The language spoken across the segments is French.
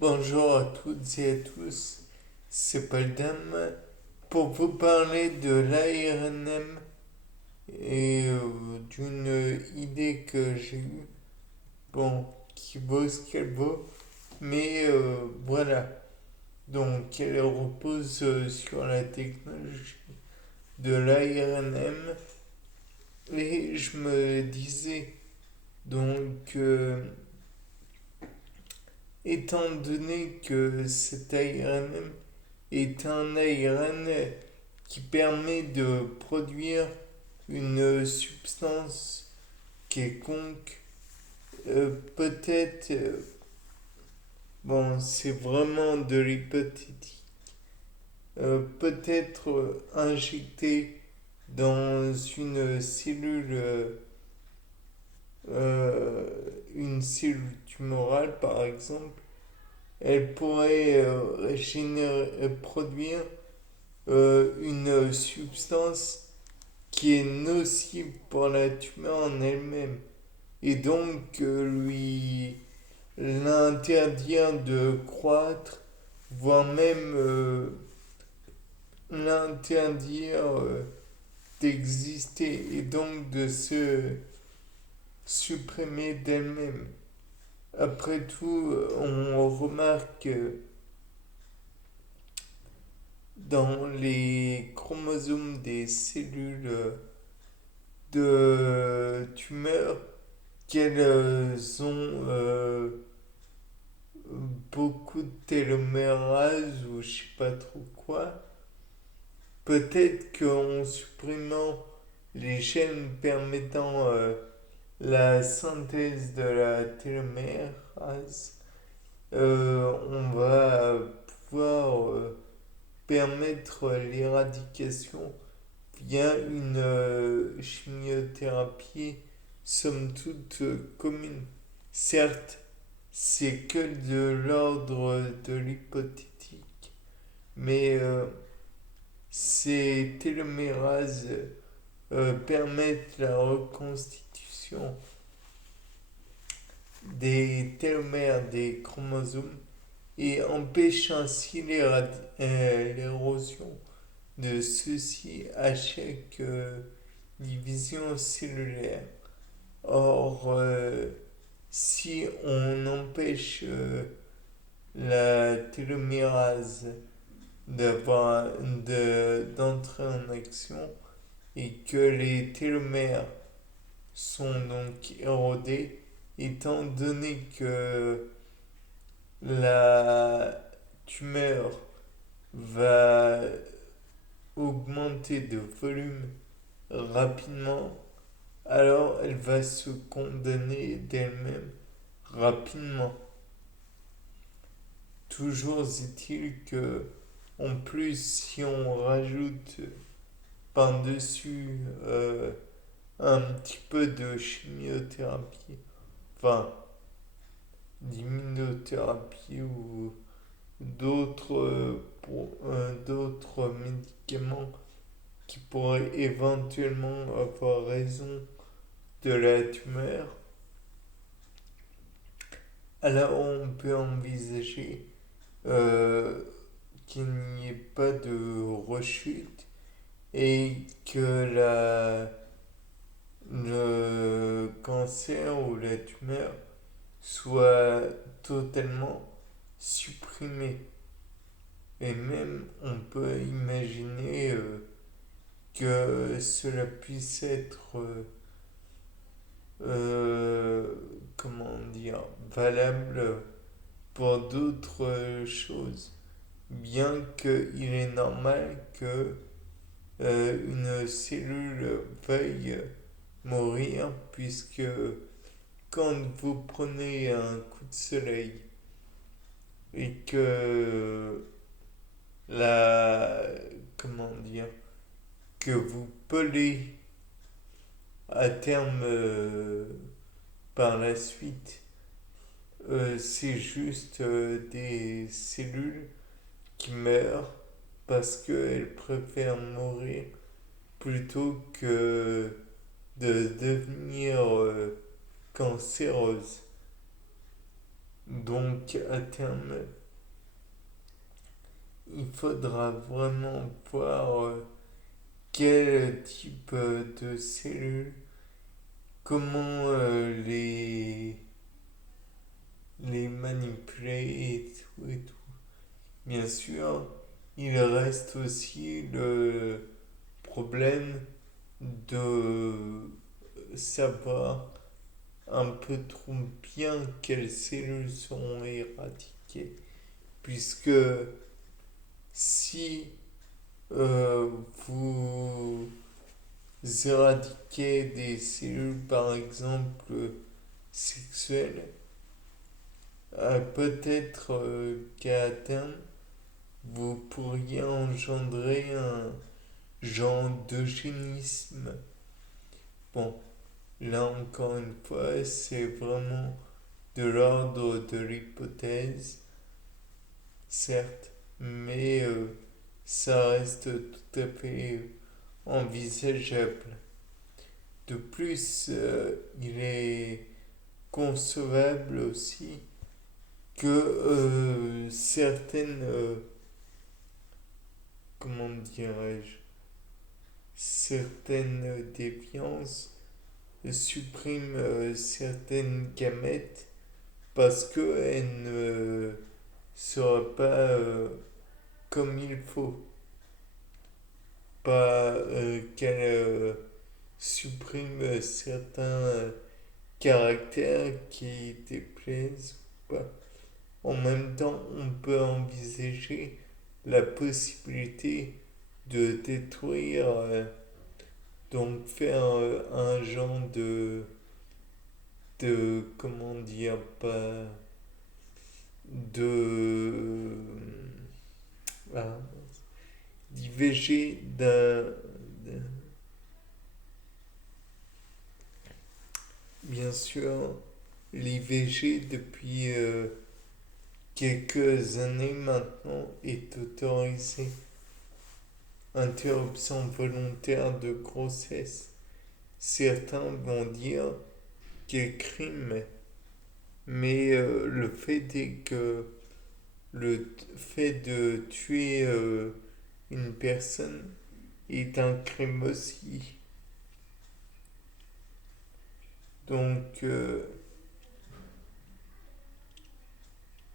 Bonjour à toutes et à tous, c'est Paul Dame pour vous parler de l'ARNM et d'une idée que j'ai eue, bon, qui vaut ce qu'elle vaut, mais voilà. Donc elle repose sur la technologie de l'ARNM et je me disais donc étant donné que cet ARNM est un ARN qui permet de produire une substance quelconque, peut-être, bon, c'est vraiment de l'hypothétique, peut-être injectée dans euh, une cellule tumorale par exemple, elle pourrait produire une substance qui est nocive pour la tumeur en elle-même et donc lui l'interdire de croître, voire même l'interdire d'exister et donc de se supprimer d'elle-même. Après tout, on remarque dans les chromosomes des cellules de tumeur qu'elles ont beaucoup de télomérase ou je sais pas trop quoi. Peut-être qu'en supprimant les gènes permettant la synthèse de la télomérase, on va pouvoir permettre l'éradication via une chimiothérapie somme toute commune. Certes, c'est que de l'ordre de l'hypothétique, mais ces télomérases permettent la reconstitution des télomères des chromosomes et empêchent ainsi l'érosion de ceux-ci à chaque division cellulaire. Or, si on empêche la télomérase d'entrer en action et que les télomères sont donc érodés, étant donné que la tumeur va augmenter de volume rapidement, alors elle va se condamner d'elle-même rapidement. Toujours est-il que, en plus, si on rajoute par-dessus un petit peu de chimiothérapie, enfin d'immunothérapie ou d'autres médicaments qui pourraient éventuellement avoir raison de la tumeur, alors on peut envisager euh, qu'il n'y ait pas de rechute et que le cancer ou la tumeur soit totalement supprimé. Et même on peut imaginer que cela puisse être, comment dire, valable pour d'autres choses. Bien qu'il est normal que une cellule veuille mourir, puisque quand vous prenez un coup de soleil et que la, comment dire, que vous pelez à terme par la suite, c'est juste des cellules qui meurent parce qu'elles préfèrent mourir plutôt que de devenir cancéreuses. Donc à terme, il faudra vraiment voir quel type de cellules, comment les manipuler et tout et tout. Bien sûr, il reste aussi le problème de savoir un peu trop bien quelles cellules sont éradiquées. Puisque si vous éradiquez des cellules, par exemple, sexuelles, peut-être qu'à terme, vous pourriez engendrer un genre d'eugénisme. Bon, là encore une fois, c'est vraiment de l'ordre de l'hypothèse, certes, mais ça reste tout à fait envisageable. De plus, il est concevable aussi que certaines, comment dirais-je, certaines déviances suppriment certaines gamètes parce qu'elles ne seraient pas comme il faut. Pas qu'elles suppriment certains caractères qui déplaisent ou pas. En même temps, on peut envisager la possibilité de détruire, donc faire un genre de comment dire, pas de, ah, d'IVG bien sûr, l'IVG depuis quelques années maintenant est autorisé. Interruption volontaire de grossesse. Certains vont dire quel crime, mais le fait est que le fait de tuer une personne est un crime aussi. Donc,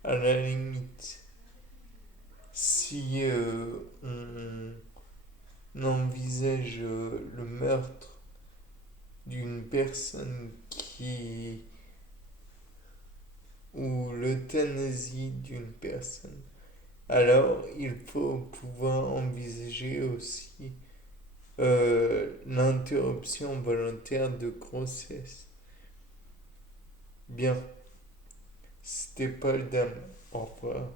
à la limite, si on envisage le meurtre d'une personne qui ou l'euthanasie d'une personne, alors il faut pouvoir envisager aussi l'interruption volontaire de grossesse. Bien, c'était Paul Dame. Au revoir.